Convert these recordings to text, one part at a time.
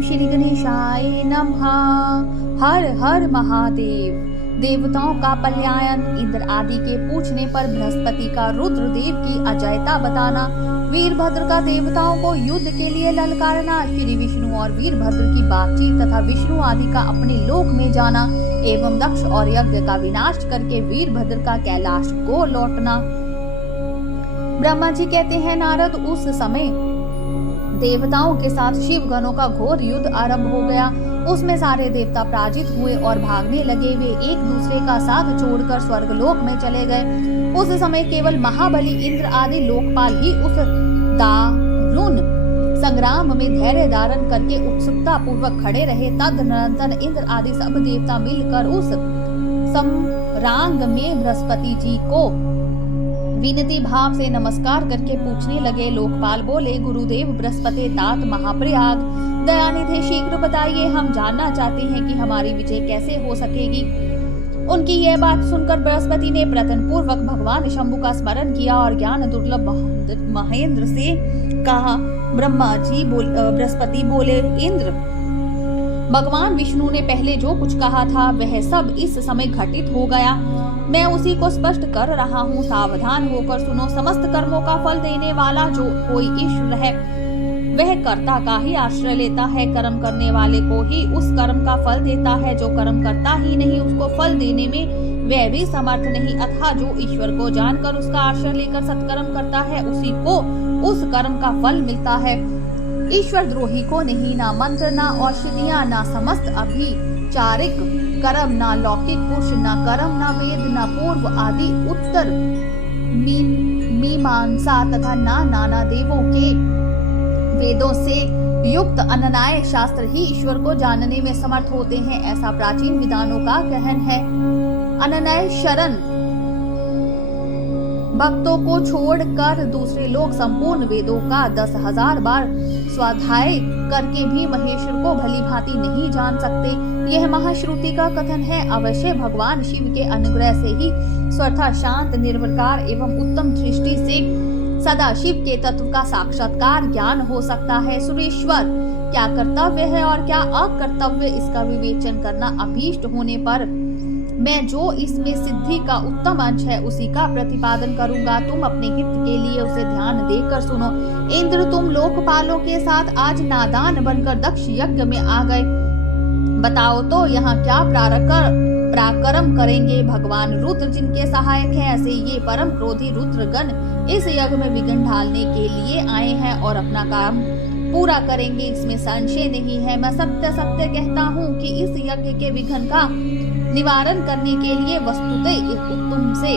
ओम श्री गणेशाय नमः। हर हर महादेव। देवताओं का पलायन। इंद्र आदि के पूछने पर बृहस्पति का रुद्रदेव की अजयता बताना, वीरभद्र का देवताओं को युद्ध के लिए ललकारना, श्री विष्णु और वीरभद्र की बातचीत तथा विष्णु आदि का अपने लोक में जाना एवं दक्ष और यज्ञ का विनाश करके वीरभद्र का कैलाश को लौटना। ब्रह्मा जी कहते हैं, नारद, उस समय देवताओं के साथ शिव गणों का घोर युद्ध आरंभ हो गया। उसमें सारे देवता पराजित हुए और भागने लगे। वे एक दूसरे का साथ छोड़कर स्वर्गलोक में चले गए। उस समय केवल महाबली इंद्र आदि लोकपाल ही उस दारुण संग्राम में धैर्य धारण करके उत्सुकता पूर्वक खड़े रहे। तदनंतर इंद्र आदि सब देवता मिलकर उस सम्रांग में बृहस्पति जी को विनती भाव से नमस्कार करके पूछने लगे। लोकपाल बोले, गुरुदेव बृहस्पति तात महाप्रयाग, दयानिधि शीघ्र बताइए, हम जानना चाहते हैं कि हमारी विजय कैसे हो सकेगी। उनकी यह बात सुनकर बृहस्पति ने प्रयत्न पूर्वक भगवान शंभु का स्मरण किया और ज्ञान दुर्लभ महेंद्र से कहा। बृहस्पति बोले, इंद्र, भगवान विष्णु ने पहले जो कुछ कहा था वह सब इस समय घटित हो गया। मैं उसी को स्पष्ट कर रहा हूँ। सावधान होकर सुनो। समस्त कर्मों का फल देने वाला जो कोई ईश्वर है वह कर्ता का ही आश्रय लेता है। कर्म करने वाले को ही उस कर्म का फल देता है। जो कर्म करता ही नहीं उसको फल देने में वह भी समर्थ नहीं। अतः जो ईश्वर को जानकर उसका आश्रय लेकर सत्कर्म करता है उसी को उस कर्म का फल मिलता है। ईश्वर द्रोही को नहीं। ना मंत्र, ना औषधियां, ना समस्त अभिचारिक कर्म, ना लौकिक पुरुष, ना कर्म, ना वेद, ना पूर्व आदि उत्तर मीमांसा तथा ना नाना देवों के वेदों से युक्त अनन्य शास्त्र ही ईश्वर को जानने में समर्थ होते हैं। ऐसा प्राचीन विद्वानों का कहन है। अनन्य शरण भक्तों को छोड़कर दूसरे लोग संपूर्ण वेदों का 10,000 बार स्वाध्याय करके भी महेश्वर को भली भांति नहीं जान सकते। यह महाश्रुति का कथन है। अवश्य भगवान शिव के अनुग्रह से ही स्वतः शांत, निर्विकार एवं उत्तम दृष्टि से सदा शिव के तत्व का साक्षात्कार ज्ञान हो सकता है। सुरेश्वर, क्या कर्तव्य है और क्या अकर्तव्य, इसका विवेचन करना अभीष्ट होने पर मैं जो इसमें सिद्धि का उत्तम अंश है उसी का प्रतिपादन करूंगा। तुम अपने हित के लिए उसे ध्यान देकर सुनो। इंद्र, तुम लोकपालों के साथ आज नादान बनकर दक्ष यज्ञ में आ गए। बताओ तो यहाँ क्या पराक्रम करेंगे। भगवान रुद्र जिनके सहायक हैं, ऐसे ये परम क्रोधी रुद्रगण इस यज्ञ में विघ्न डालने के लिए आए हैं और अपना काम पूरा करेंगे, इसमें संशय नहीं है। मैं सत्य सत्य कहता हूँ कि इस यज्ञ के विघ्न का निवारण करने के लिए वस्तुतः तुम से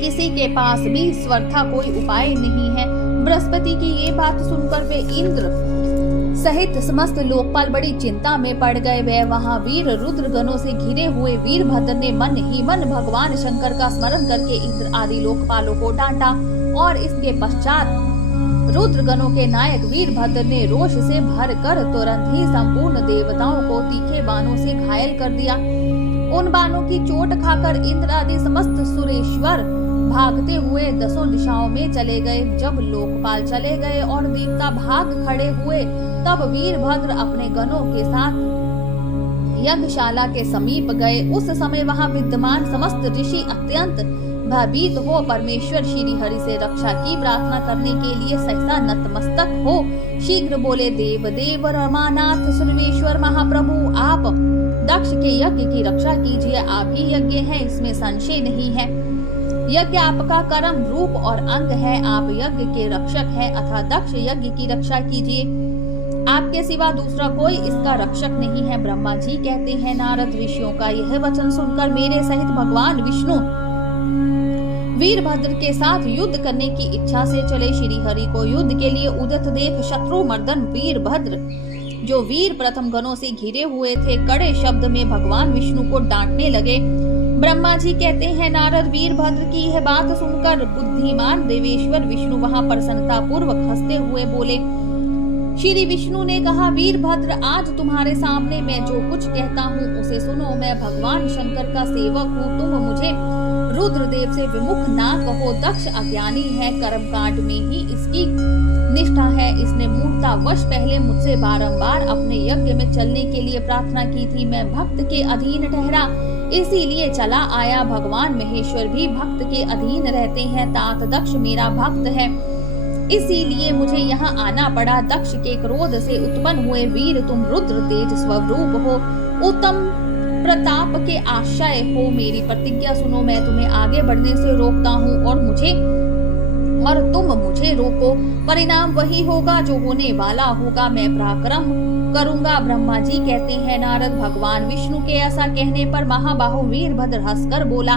किसी के पास भी स्वतः कोई उपाय नहीं है। बृहस्पति की ये बात सुनकर वे इंद्र सहित समस्त लोकपाल बड़ी चिंता में पड़ गए। वे वहां वीर रुद्र गणों से घिरे हुए वीरभद्र ने मन ही मन भगवान शंकर का स्मरण करके इंद्र आदि लोकपालों को डांटा और इसके पश्चात रुद्र गणों के नायक वीरभद्र ने रोष से भरकर तुरंत ही संपूर्ण देवताओं को तीखे बाणों से घायल कर दिया। उन बाणों की चोट खाकर इंद्र आदि समस्त सुरेश्वर भागते हुए 10 दिशाओं में चले गए। जब लोकपाल चले गए और देवता भाग खड़े हुए तब वीरभद्र अपने गणों के साथ यज्ञशाला के समीप गए। उस समय वहां विद्यमान समस्त ऋषि अत्यंत भयभीत हो परमेश्वर श्री हरि से रक्षा की प्रार्थना करने के लिए सहसा नतमस्तक हो शीघ्र बोले, देव देव रमानाथ सर्वेश्वर महाप्रभु, आप दक्ष के यज्ञ की रक्षा कीजिए। आप ही यज्ञ हैं, इसमें संशय नहीं है। यज्ञ आपका कर्म रूप और अंग है। आप यज्ञ के रक्षक हैं, अतः दक्ष यज्ञ की रक्षा कीजिए। आपके सिवा दूसरा कोई इसका रक्षक नहीं है। ब्रह्मा जी कहते हैं, नारद, ऋषियों का यह वचन सुनकर मेरे सहित भगवान विष्णु वीरभद्र के साथ युद्ध करने की इच्छा से चले। श्री हरि को युद्ध के लिए उदित देख शत्रु मर्दन वीरभद्र, जो वीर प्रथम गणों से घिरे हुए थे, कड़े शब्द में भगवान विष्णु को डांटने लगे। ब्रह्मा जी कहते हैं, नारद, वीरभद्र की यह बात सुनकर बुद्धिमान देवेश्वर विष्णु वहां प्रसन्नता पूर्वक हंसते हुए बोले। श्री विष्णु ने कहा, वीरभद्र, आज तुम्हारे सामने मैं जो कुछ कहता हूँ उसे सुनो। मैं भगवान शंकर का सेवक हूँ। तुम मुझे रुद्रदेव से विमुख ना कहो। दक्ष अज्ञानी है, कर्मकांड में ही इसकी निष्ठा है। इसने मूर्तावश पहले मुझसे बारंबार अपने यज्ञ में चलने के लिए प्रार्थना की थी। मैं भक्त के अधीन ठहरा, इसीलिए चला आया। भगवान महेश्वर भी भक्त के अधीन रहते हैं। तात दक्ष मेरा भक्त है, इसीलिए मुझे यहाँ आना पड़ा। दक्ष के क्रोध से उत्पन्न हुए वीर, तुम रुद्र तेज स्वरूप हो, उत्तम प्रताप के आश्रय हो। मेरी प्रतिज्ञा सुनो, मैं तुम्हें आगे बढ़ने से रोकता हूँ और तुम मुझे रोको। परिणाम वही होगा जो होने वाला होगा। मैं पराक्रम करूंगा। ब्रह्मा जी कहते हैं, नारद भगवान विष्णु के ऐसा कहने पर महाबाहु वीरभद्र हंसकर बोला,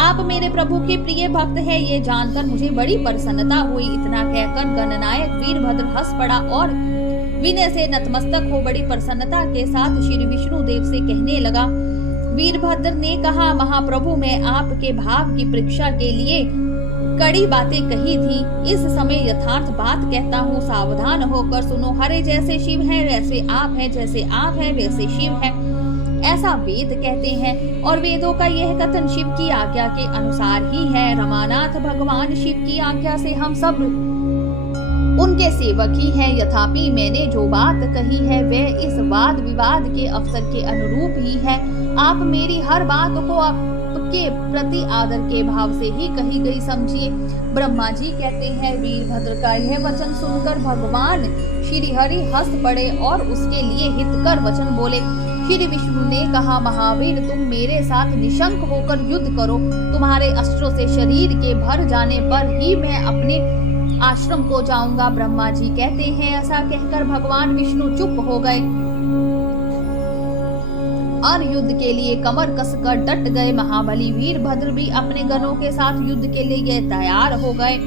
आप मेरे प्रभु के प्रिय भक्त हैं, ये जानकर मुझे बड़ी प्रसन्नता हुई। इतना कहकर गणनायक वीरभद्र हंस पड़ा और विनय से नतमस्तक हो बड़ी प्रसन्नता के साथ श्री विष्णु देव से कहने लगा। वीरभद्र ने कहा, महाप्रभु मैं आपके भाव की परीक्षा के लिए कड़ी बातें कही थी। इस समय यथार्थ बात कहता हूँ, सावधान होकर सुनो। हरे जैसे शिव हैं वैसे आप हैं, जैसे आप हैं वैसे शिव हैं, ऐसा वेद कहते हैं। और वेदों का यह कथन शिव की आज्ञा के अनुसार ही है। रमानाथ भगवान शिव की आज्ञा से हम सब उनके सेवक ही हैं। यथापि मैंने जो बात कही है वह इस वाद विवाद के अवसर के अनुरूप ही है। आप मेरी हर बात को आपके प्रति आदर के भाव से ही कही गई समझिए। ब्रह्मा जी कहते हैं, वीरभद्र का यह वचन सुनकर भगवान श्री हरि हंस पड़े और उसके लिए हितकर वचन बोले। श्री विष्णु ने कहा, महावीर तुम मेरे साथ निशंक होकर युद्ध करो। तुम्हारे अस्त्रों से शरीर के भर जाने पर ही मैं अपने आश्रम को जाऊंगा। ब्रह्मा जी कहते हैं, ऐसा कहकर भगवान विष्णु चुप हो गए और युद्ध के लिए कमर कसकर डट गए। महाबली वीरभद्र भी अपने गणों के साथ युद्ध के लिए तैयार हो गए।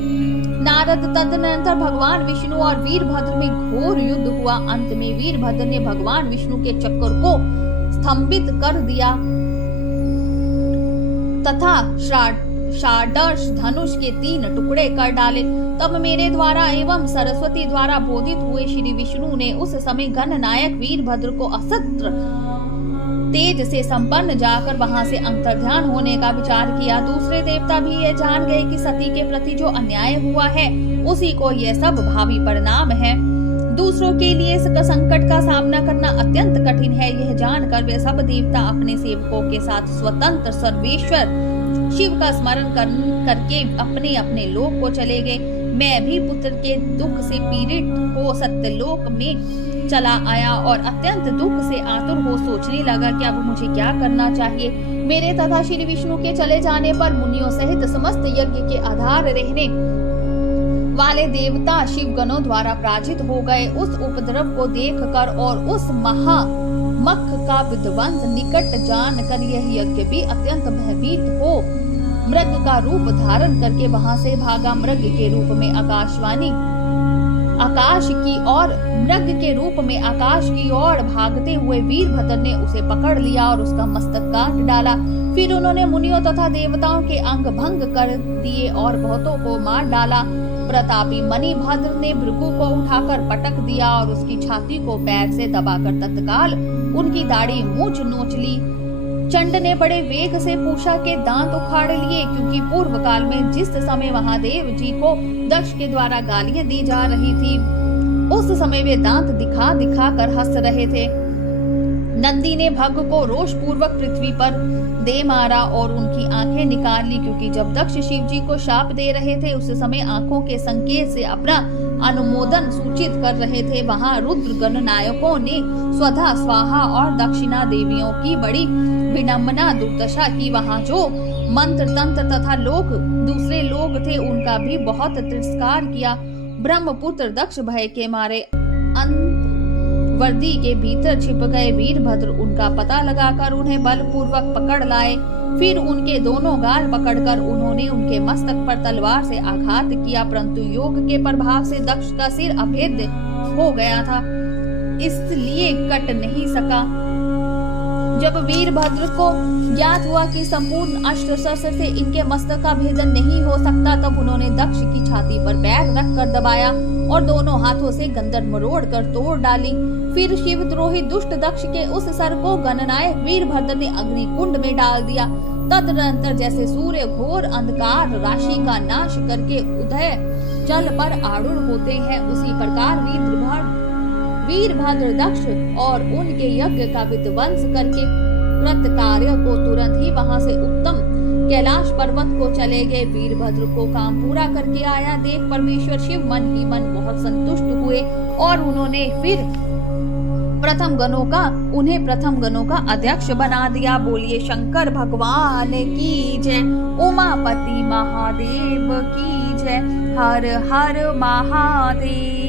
नारद तदनंतर भगवान विष्णु और वीरभद्र में घोर युद्ध हुआ। अंत में वीरभद्र ने भगवान विष्णु के चक्र को स्तंभित कर दिया तथा षाडर्श धनुष के 3 टुकड़े कर डाले। तब मेरे द्वारा एवं सरस्वती द्वारा बोधित हुए श्री विष्णु ने उस समय गणनायक वीरभद्र को असत्र तेज से संपन्न जाकर वहां से अंतर्ध्यान होने का विचार किया। दूसरे देवता भी ये जान गए कि सती के प्रति जो अन्याय हुआ है उसी को यह सब भावी परिणाम है। दूसरों के लिए इस संकट का सामना करना अत्यंत कठिन है। यह जानकर वे सब देवता अपने सेवकों के साथ स्वतंत्र सर्वेश्वर शिव का स्मरण करके अपने अपने लोक को चले गए। मैं भी पुत्र के दुख से पीड़ित हो सत्यलोक में चला आया और अत्यंत दुख से आतुर हो सोचने लगा कि अब मुझे क्या करना चाहिए। मेरे तथा श्री विष्णु के चले जाने पर मुनियों सहित समस्त यज्ञ के आधार रहने वाले देवता शिव गणों द्वारा पराजित हो गए। उस उपद्रव को देखकर और उस महामख का विध्वंस निकट जानकर यह यज्ञ भी अत्यंत भयभीत हो मृग का रूप धारण करके वहां से भागा। मृग के रूप में आकाश की ओर भागते हुए वीरभद्र ने उसे पकड़ लिया और उसका मस्तक काट डाला। फिर उन्होंने मुनियों तथा देवताओं के अंग भंग कर दिए और बहुतों को मार डाला। प्रतापी मणिभद्र ने भृगु को उठाकर पटक दिया और उसकी छाती को पैर से दबाकर तत्काल उनकी दाढ़ी मूंछ नोच ली। चंड ने बड़े वेग से पूषा के दांत उखाड़ लिए, क्योंकि पूर्व काल में जिस समय महादेव जी को दक्ष के द्वारा गालियां दी जा रही थी उस समय वे दांत दिखा दिखा कर हंस रहे थे। नंदी ने भग को रोष पूर्वक पृथ्वी पर दे मारा और उनकी आंखें निकाल ली, क्योंकि जब दक्ष शिव जी को शाप दे रहे थे उस समय आंखों के संकेत से अपना अनुमोदन सूचित कर रहे थे। वहां रुद्र गणनायकों ने स्वधा स्वाहा और दक्षिणा देवियों की बड़ी विडंबना दुर्दशा की। वहां जो मंत्र तंत्र तथा दूसरे लोग थे उनका भी बहुत तिरस्कार किया। ब्रह्मपुत्र दक्ष भय के मारे वर्दी के भीतर छिप गए। वीरभद्र उनका पता लगाकर उन्हें बलपूर्वक पकड़ लाए। फिर उनके दोनों गाल पकड़कर उन्होंने उनके मस्तक पर तलवार से आघात किया, परंतु योग के प्रभाव से दक्ष का सिर अभेद्य हो गया था, इसलिए कट नहीं सका। जब वीरभद्र को ज्ञात हुआ कि संपूर्ण अस्त्र शस्त्र से इनके मस्तक का भेदन नहीं हो सकता, तब उन्होंने दक्ष की छाती पर पैर रखकर दबाया और दोनों हाथों से गंदर मरोड़ कर तोड़ डाली। फिर शिवद्रोही दुष्ट दक्ष के उस सर को गणनायक वीरभद्र ने अग्निकुंड में डाल दिया। तदनंतर जैसे सूर्य घोर अंधकार राशि का नाश करके उदय जल पर आरूढ़ होते हैं, उसी प्रकार वीरभद्र दक्ष और उनके यज्ञ का विध्वंस करके कृत कार्य को तुरंत ही वहां से उत्तम कैलाश पर्वत को चले गए। वीरभद्र को काम पूरा करके आया देख परमेश्वर शिव मन ही मन बहुत संतुष्ट हुए और उन्होंने फिर उन्हें प्रथम गणों का अध्यक्ष बना दिया। बोलिए शंकर भगवान की जय, उमापति महादेव की जय, हर हर महादेव।